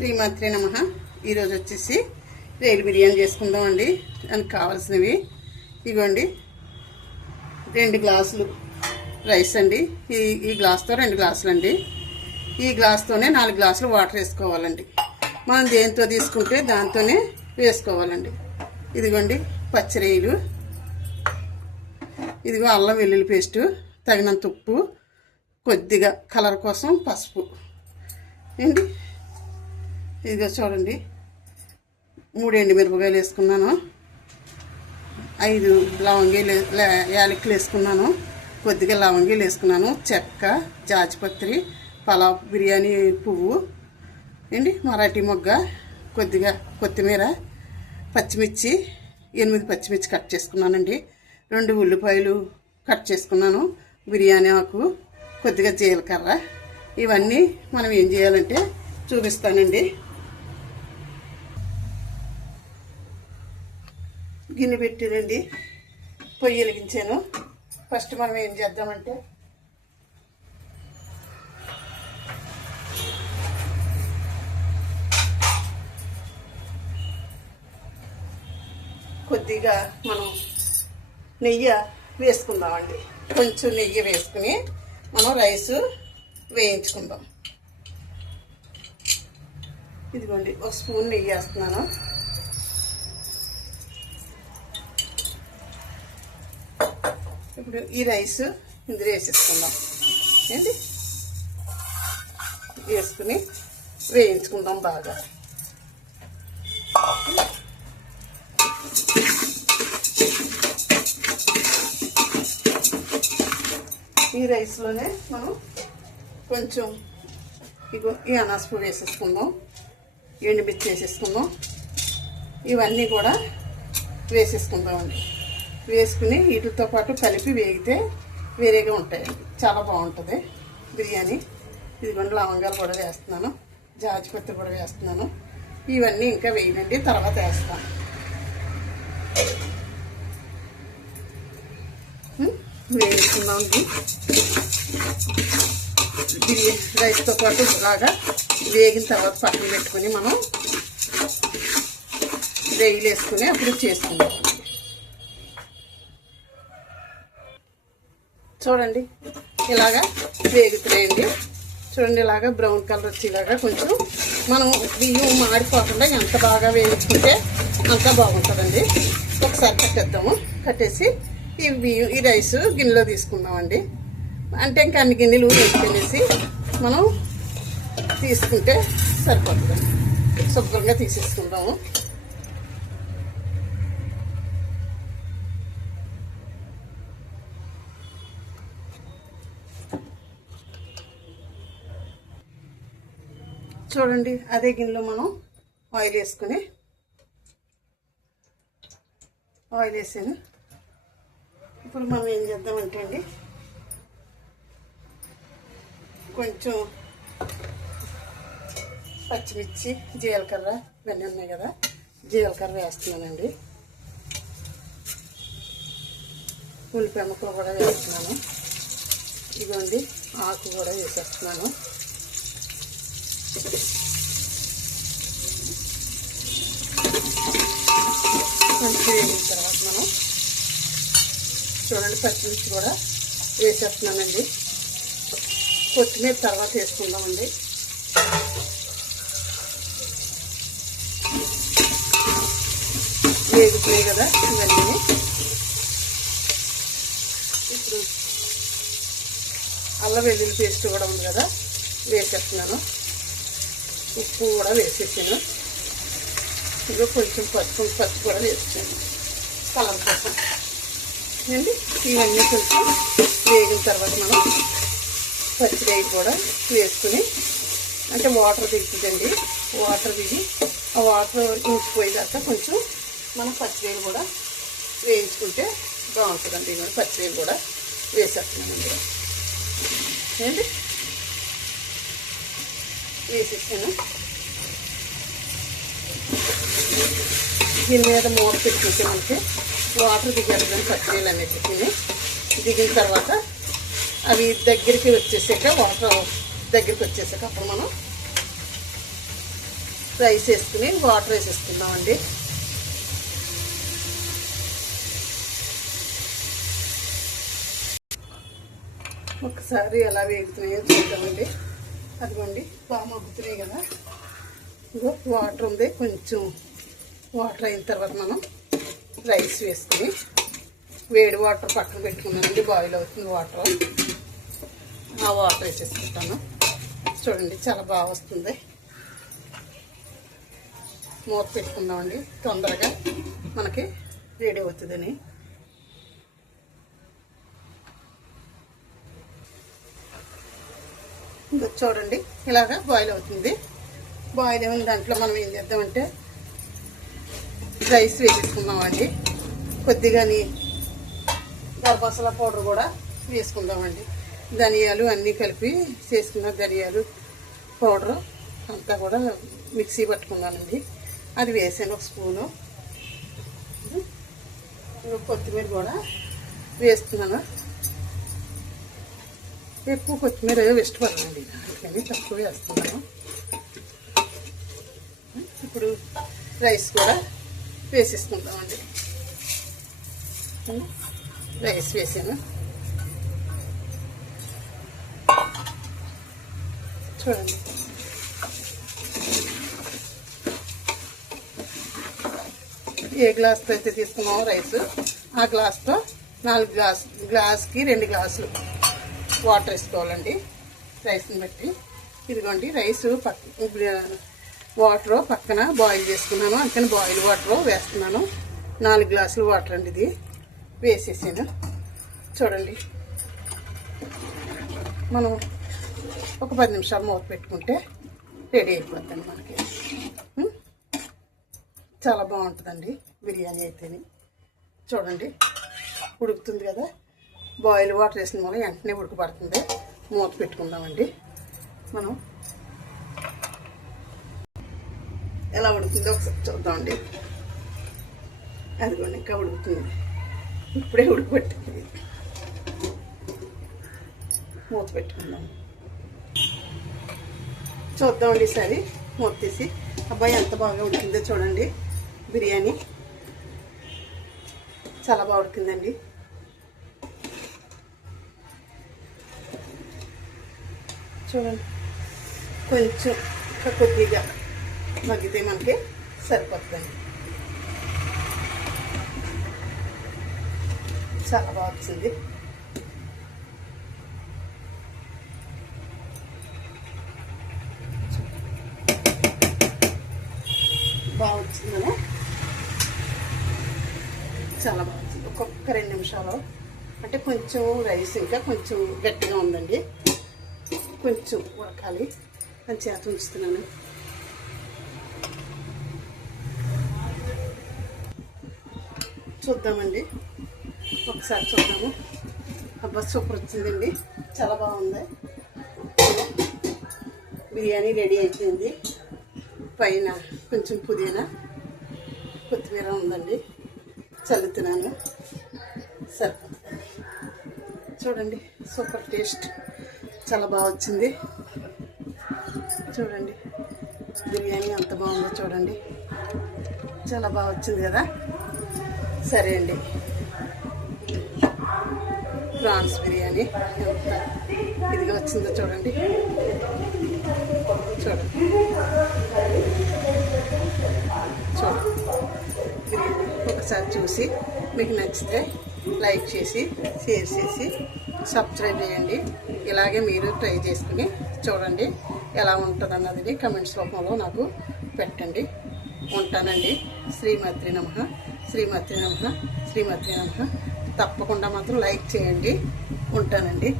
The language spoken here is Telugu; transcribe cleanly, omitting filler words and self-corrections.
శ్రీమాత్రే నమః. ఈరోజు వచ్చేసి రైలు బిర్యానీ చేసుకుందాం అండి. దానికి కావాల్సినవి ఇగోండి, 2 గ్లాసులు రైస్ అండి. ఈ గ్లాస్తో 2 గ్లాసులు అండి. ఈ గ్లాస్తోనే 4 గ్లాసులు వాటర్ వేసుకోవాలండి. మనం దేంతో తీసుకుంటే దాంతోనే వేసుకోవాలండి. ఇదిగోండి పచ్చిరొయ్యలు, ఇదిగో అల్లం వెల్లుల్లి పేస్టు, తగినంత ఉప్పు, కొద్దిగా కలర్ కోసం పసుపు ఏంటి. ఇదిగో చూడండి, 3 ఎండుమిరపకాయలు వేసుకున్నాను, 5 లవంగీలు యాలకులు వేసుకున్నాను, కొద్దిగా లవంగీలు వేసుకున్నాను, చెక్క, జాజిపత్రి, పలావ్ బిర్యానీ పువ్వు ఏంటి, మరాఠీ మొగ్గ, కొద్దిగా కొత్తిమీర, పచ్చిమిర్చి 8 పచ్చిమిర్చి కట్ చేసుకున్నానండి, 2 ఉల్లిపాయలు కట్ చేసుకున్నాను, బిర్యానీ ఆకు, కొద్దిగా జీలకర్ర. ఇవన్నీ మనం ఏం చేయాలంటే చూపిస్తానండి. గిన్నె పెట్టినండి, పొయ్యి వెలిగించాను. ఫస్ట్ మనం ఏం చేద్దామంటే కొద్దిగా మనం నెయ్యి వేసుకుందామండి. కొంచెం నెయ్యి వేసుకుని మనం రైసు వేయించుకుందాం. ఇదిగోండి, 1 స్పూన్ నెయ్యి వేస్తున్నాను. ఇప్పుడు ఈ రైస్ ఇందులో వేసేసుకుందాం ఏంటి, వేసుకుని వేయించుకుందాం బాగా. ఈ రైస్లోనే మనం కొంచెం ఇగో ఈ అనాసపు వేసేసుకుందాం, ఎండుమిర్చి వేసేసుకుందాం, ఇవన్నీ కూడా వేసేసుకుందామండి. వేసుకుని వీటితో పాటు కలిపి వేగితే వేరేగా ఉంటాయండి, చాలా బాగుంటుంది బిర్యానీ. ఇదిగోండి లవంగాలు కూడా వేస్తున్నాను, జాజిపత్రి కూడా వేస్తున్నాను. ఇవన్నీ ఇంకా వేయనండి, తర్వాత వేస్తాను. వేసుకుందామండి. బిర్యానీ రైస్తో పాటు బాగా వేగిన తర్వాత పక్కన పెట్టుకుని మనం నెయ్యిలు వేసుకుని అప్పుడు చేసుకుందాం. చూడండి ఇలాగా వేగుతున్నాయండి. చూడండి ఇలాగా బ్రౌన్ కలర్ వచ్చేలాగా కొంచెం మనం బియ్యం మాడిపోకుండా ఎంత బాగా వేయించుకుంటే అంత బాగుంటుందండి. ఒకసారి కట్టేద్దాము. కట్టేసి ఈ రైస్ గిన్నెలో తీసుకుందామండి. అంటే ఇంకా అన్ని గిన్నెలు వేసుకునేసి మనం తీసుకుంటే సరిపోతుంది. శుభ్రంగా తీసేసుకుందాము. చూడండి అదే గిన్నెలో మనం ఆయిల్ వేసుకుని ఆయిల్ వేసాను. ఇప్పుడు మనం ఏం చేద్దామంటే అండి, కొంచెం పచ్చిమిర్చి, జీలకర్ర ఇవన్నీ ఉన్నాయి కదా, జీలకర్ర వేస్తున్నానండి. ఉల్లిపాయ ముక్కలు కూడా వేస్తున్నాను. ఇదిగోండి ఆకు కూడా వేసేస్తున్నాను. కొంచెం వేగిన తర్వాత మనం చూడండి పచ్చిమిర్చి కూడా వేసేస్తున్నానండి. కొత్తిమీర తర్వాత వేసుకుందామండి. వేగుతున్నాయి కదా ఇవన్నీ. ఇప్పుడు అల్లం వెల్లుల్లి పేస్ట్ కూడా ఉంది కదా, వేసేస్తున్నాను. ఉప్పు కూడా వేసేసాను. ఇదిగో కొంచెం పసుపు కూడా వేసాను కలర్ కోసం అండి. ఇవన్నీ కొంచెం వేగిన తర్వాత మనం పచ్చిరొయ్య కూడా వేసుకుని, అంటే వాటర్ దిగుతుందండి, వాటర్ దిగి ఆ వాటర్ ఇంకిపోయేదాకా కొంచెం మనం పచ్చిరొయ్యలు కూడా వేయించుకుంటే బాగుంటుందండి. ఇవన్నీ పచ్చిరొయ్యలు కూడా వేసేస్తున్నానండి ఏంటి, వేసేసాను. దీని మీద మూత పెట్టుకుంటే మనకి వాటర్ దిగేస్తుంది. పచ్చిరొయ్యలు అన్నిటిని దిగిన తర్వాత అవి దగ్గరికి వచ్చేసాక, వాటర్ దగ్గరికి వచ్చేసాక అప్పుడు మనం రైస్ వేసుకుని వాటర్ వేసేసుకుందామండి. ఒకసారి ఎలా వేగుతున్నాయో చూద్దామండి. అదిగోండి బాగా మగ్గుతున్నాయి కదా. ఇదిగో వాటర్ ఉంది, కొంచెం వాటర్ అయిన తర్వాత మనం రైస్ వేసుకుని వేడి వాటర్ పక్కన పెట్టుకున్నానండి. బాయిల్ అవుతుంది వాటర్, ఆ వాటర్ వేసేసుకుంటాను. చూడండి చాలా బాగా వస్తుంది. మూత పెట్టుకుందామండి, తొందరగా మనకి రెడీ అవుతుందని. ఇంకా చూడండి ఇలాగా బాయిల్ అవుతుంది. బాయిల్ అయిన దాంట్లో మనం ఏం చేద్దామంటే రైస్ వేసేసుకుందామండి. కొద్దిగా గరం మసాలా పౌడర్ కూడా వేసుకుందామండి. ధనియాలు అన్నీ కలిపి చేసుకున్న ధనియాలు పౌడరు అంతా కూడా మిక్సీ పట్టుకున్నానండి. అది వేసాను ఒక స్పూను. కొత్తిమీర కూడా వేస్తున్నాను. ఎక్కువ కొత్తిమీర ఇష్టపడనండి, అందుకని తక్కువ వేస్తున్నాను. ఇప్పుడు రైస్ కూడా వేసేసుకుంటామండి. రైస్ వేసాను. చూడండి ఏ గ్లాస్తో అయితే తీసుకున్నామో రైస్, ఆ గ్లాస్తో 4 గ్లాస్కి 2 గ్లాసులు వాటర్ వేసుకోవాలండి రైస్ని బట్టి. ఇదిగోండి రైస్ వాటర్ పక్కన బాయిల్ చేసుకున్నాను, అందుకని బాయిల్ వాటర్ వేస్తున్నాను. 4 గ్లాసులు వాటర్ అండి ఇది వేసేసాను. చూడండి మనం ఒక 10 నిమిషాలు మూత పెట్టుకుంటే రెడీ అయిపోతుంది మనకి. చాలా బాగుంటుందండి బిర్యానీ అయితేనే. చూడండి ఉడుకుతుంది కదా, బాయిల్ వాటర్ వేసిన వల్ల వెంటనే ఉడకబడుతుంది. మూత పెట్టుకుందామండి. మనం ఎలా ఉడుకుతుందో ఒకసారి చూద్దామండి. అదిగోండి ఇంకా ఉడుకుతుంది, ఇప్పుడే ఉడకబెట్టింది. మూత పెట్టుకుందాం, చూద్దామండి. ఈసారి మూత తీసి అబ్బాయి ఎంత బాగా ఉడికిందో చూడండి. బిర్యానీ చాలా బాగా ఉడికిందండి. చూడండి కొంచెం కొద్దిగా మగ్గితే మనకి సరిపోతుందండి. చాలా బాగా వచ్చింది. బాగా వచ్చిందనే చాలా బాగా వచ్చింది. ఒక్కొక్క 2 నిమిషాలు అంటే కొంచెం రైస్ ఇంకా కొంచెం గట్టిగా ఉందండి, కొంచెం ఉడకాలి అని చేత ఉంచుతున్నాను. చూద్దామండి, ఒకసారి చూద్దాము. అబ్బా సూపర్ వచ్చిందండి, చాలా బాగుంది. బిర్యానీ రెడీ అయిపోయింది. పైన కొంచెం పుదీనా కొత్తిమీర ఉందండి, చల్లుతున్నాను. సరిపోతుందండి. చూడండి సూపర్ టేస్ట్, చాలా బాగా వచ్చింది. చూడండి బిర్యానీ ఎంత బాగుందో చూడండి, చాలా బాగా వచ్చింది కదా. సరే అండి, ప్రాన్స్ బిర్యానీ ఎంత ఇదిగా వచ్చిందో చూడండి. చూడండి బిర్యానీ ఒకసారి చూసి మీకు నచ్చితే లైక్ చేసి షేర్ చేసి సబ్స్క్రైబ్ చేయండి. ఇలాగే మీరు ట్రై చేసుకుని చూడండి ఎలా ఉంటుంది అన్నది కమెంట్స్ రూపంలో నాకు పెట్టండి. ఉంటానండి. శ్రీమాత్రి నమః, శ్రీమాత్రి నమః, శ్రీమాత్రి నమః. తప్పకుండా మాత్రం లైక్ చేయండి. ఉంటానండి.